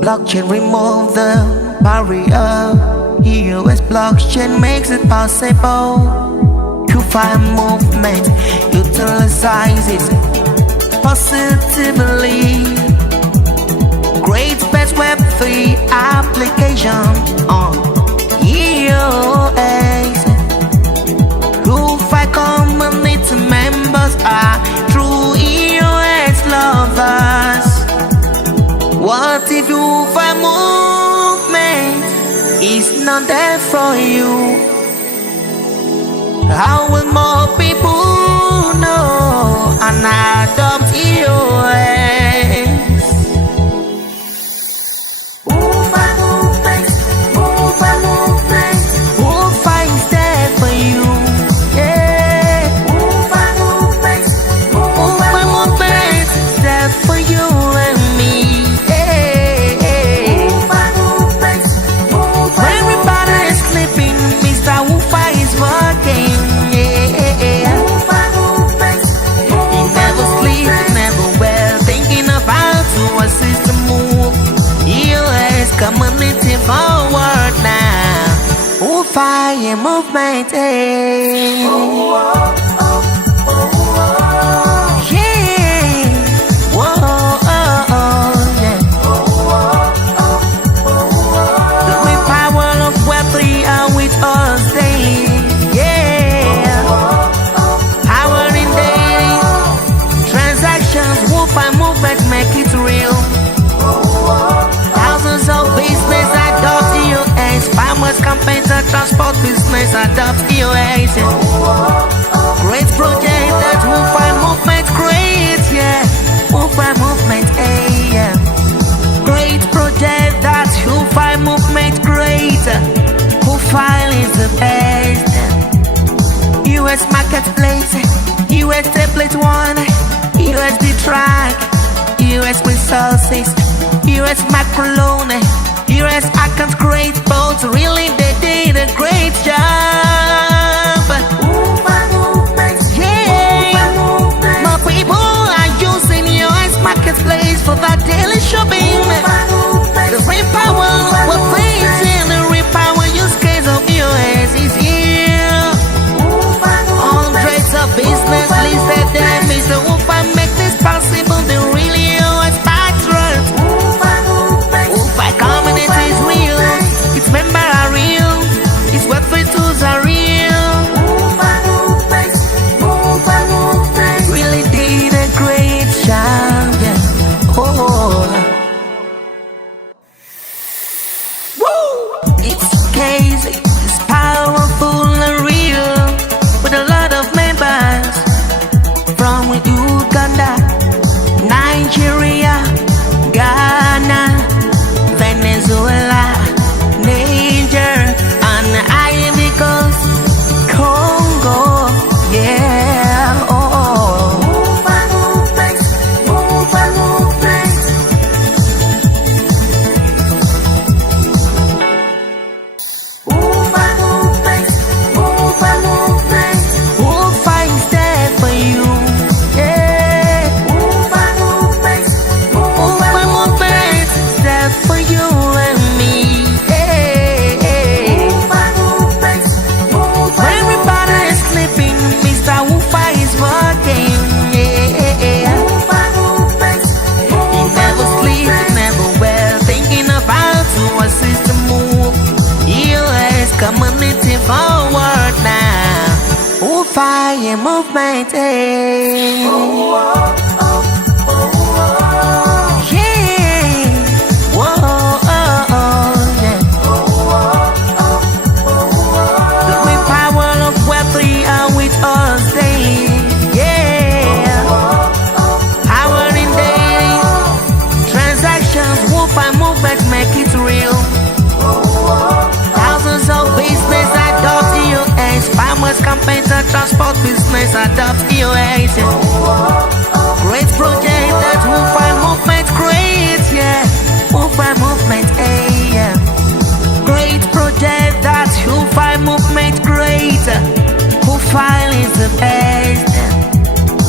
Blockchain remove the barrier. US blockchain makes it possible to find movement, utilize it positively. Great best Web3 application on EOS. Who-Fi community members are true EOS lovers. What if Who-Fi movement is not there for you? How will more people know and adopt EOS? Who-Fi movement, Who-Fi movement, Who-Fi is there for you. Yeah. Who-Fi movement, Who-Fi movement is there for you and me. Yeah. Who-Fi movement, Who-Fi everybody is sleeping, Mr. Who-Fi is working. Yeah. Who-Fi movement, he never sleeps, never well, thinking of how to assist the move. EOS community forward now. Who-Fi movement, eh? Yeah. Whoa, yeah. The great power of Web3 are with us daily. Yeah. Power in daily transactions. Who-Fi movement make it real. Thousands of business adopt EOS. Farmers, carpenter, transport business adopt EOS. Great project that Who-Fi movement creates, yeah. Who-Fi movement, yeah. Great project that Who-Fi movement creates. Who-Fi is the best. US marketplace, US template one, USD track, US resources, US macro loan, US account create both. Really they did a great job. Who-Fi movement, yeah. More people are using US marketplace for that daily shopping. The free power we're facing, the real power use case of EOS is here. Hundreds of business listed there. Mr. Who-Fi make this possible. The really EOS patrons. Who-Fi community is real. Its members are real. Its Web3 tools are real. Really did a great job. Yeah. Oh. Woo! Its case is powerful and real, with a lot of members from Uganda, Nigeria, Ghana, Venezuela, Niger, and Ivory Coast, Congo, yeah. Oh. Who-Fi movement, Who-Fi movement. Who-Fi movement, Who-Fi movement. Who-Fi is there for you. Yeah. Who-Fi movement, Who-Fi movement is there for you and me. Yeah. Who-Fi movement, Who-Fi everybody is sleeping, Mr. Who-Fi is working. Yeah. Who-Fi movement, he never sleeps, never well, thinking of how to assist the move. EOS community forward now. Who-Fi movement, eh? Yeah. Whoa, yeah. The great power of Web3 are with us daily. Yeah. Power in daily transactions. Who-Fi movement make it real. Thousands of business adopt EOS. Farmers, carpenter, transport business adopt EOS. Great project that Who-Fi movement creates, yeah. Who-Fi movement, yeah. Great project that Who-Fi movement creates. Who-Fi is the best.